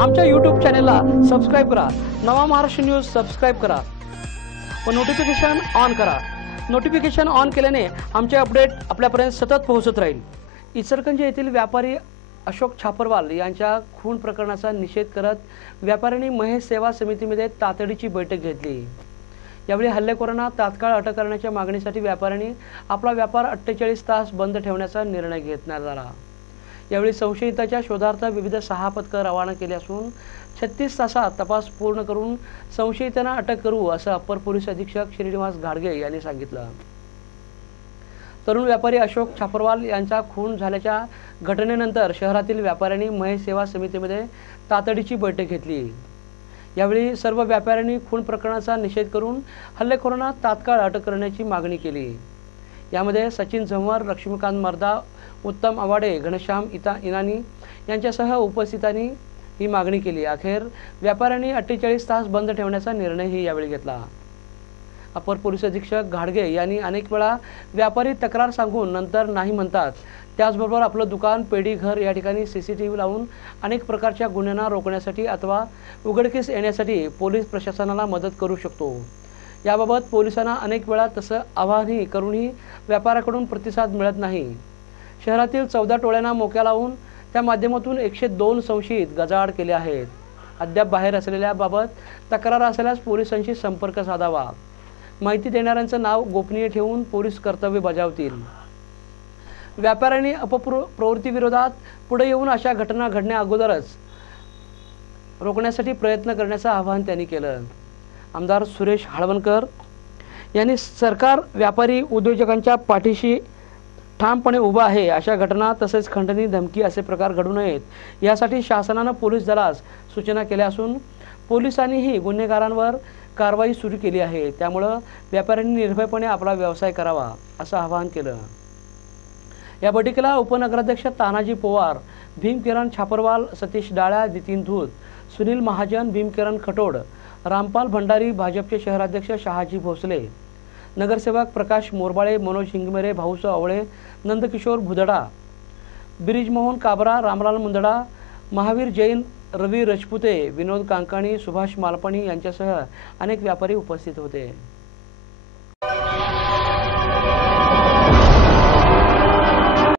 आमच्या यूट्यूब चॅनेलला सबस्क्राईब करा. नवा महाराष्ट्र न्यूज सबस्क्राईब करा. व नोटिफिकेशन ऑन करा. नोटिफिकेशन ऑन केल्याने आमचे अपडेट आपल्यापर्यंत सतत पोहोचत राहील. इसरकंज येथील व्यापारी अशोक छापरवाल यांच्या खून प्रकरणाचा निषेध करत व्यापाऱ्यांनी महेश सेवा समितीमध्ये तातडीची बैठक घेतली. यावेळी हल्लेखोरांना तात्काळ अटक करण्याच्या मागणीसाठी व्यापाऱ्यांनी आपला व्यापार अठ्ठेचाळीस तास बंद ठेवण्याचा निर्णय घेतला झाला. यावेळी संशयिताच्या शोधार्थ विविध सहा पथकं रवाना केली असून छत्तीस तासात तपास पूर्ण करून संशयितांना अटक करू असं अप्पर पोलीस अधीक्षक श्रीनिवास घाडगे यांनी सांगितलं. तरुण व्यापारी अशोक छापरवाल यांचा खून झाल्याच्या घटनेनंतर शहरातील व्यापाऱ्यांनी महेश सेवा समितीमध्ये तातडीची बैठक घेतली. यावेळी सर्व व्यापाऱ्यांनी खून प्रकरणाचा निषेध करून हल्लेखोरांना तात्काळ अटक करण्याची मागणी केली. यामध्ये सचिन झंवर लक्ष्मीकांत मर्दा उत्तम आवाडे घनश्याम इता इनानी यांच्यासह उपस्थितांनी ही मागणी केली. अखेर व्यापाऱ्यांनी अठ्ठेचाळीस तास बंद ठेवण्याचा निर्णयही यावेळी घेतला. अपर पोलीस अधीक्षक घाडगे यांनी अनेक वेळा व्यापारी तक्रार सांगून नंतर नाही म्हणतात. त्याचबरोबर आपलं दुकान पेढी घर या ठिकाणी सी सी टी व्ही लावून अनेक प्रकारच्या गुन्ह्यांना रोखण्यासाठी अथवा उघडकीस येण्यासाठी पोलीस प्रशासनाला मदत करू शकतो. याबाबत पोलिसांना अनेक वेळा तसं आवाहनही करूनही व्यापाऱ्याकडून प्रतिसाद मिळत नाही. शहरातील चौदा टोळ्यांना मोक्या लावून त्या माध्यमातून एकशे दोन संशयित गजाआड केले आहेत. अद्याप बाहेर असलेल्याबाबत तक्रार असल्यास पोलिसांशी संपर्क साधावा. माहिती देणाऱ्यांचं नाव गोपनीय ठेवून पोलीस कर्तव्य बजावतील. व्यापाऱ्यांनी अपप्र प्रवृत्तीविरोधात पुढे येऊन अशा घटना घडण्या अगोदरच रोखण्यासाठी प्रयत्न करण्याचं आवाहन त्यांनी केलं. आमदार सुरेश हाळवणकर यांनी सरकार व्यापारी उद्योजकांच्या पाठीशी ठामपणे उभा आहे. अशा घटना तसेच खंडणी धमकी असे प्रकार घडू नयेत. यासाठी शासनानं पोलीस दलास सूचना केल्या असून पोलिसांनीही गुन्हेगारांवर कारवाई सुरू केली आहे. त्यामुळं व्यापाऱ्यांनी निर्भयपणे आपला व्यवसाय करावा असं आवाहन केलं. या बैठकीला उपनगराध्यक्ष तानाजी पोवार भीमकिरण छापरवाल सतीश डाळ्या नितीन धूत सुनील महाजन भीमकिरण खटोड रामपाल भंडारी भाजपचे शहराध्यक्ष शहाजी भोसले नगरसेवक प्रकाश मोरबाळे मनोज हिंगमेरे भाऊस आवळे नंदकिशोर भुदडा बिरिजमोहन काबरा रामलाल मुंदडा महावीर जैन रवी रजपुते विनोद कांकाणी सुभाष मालपाणी यांच्यासह अनेक व्यापारी उपस्थित होते.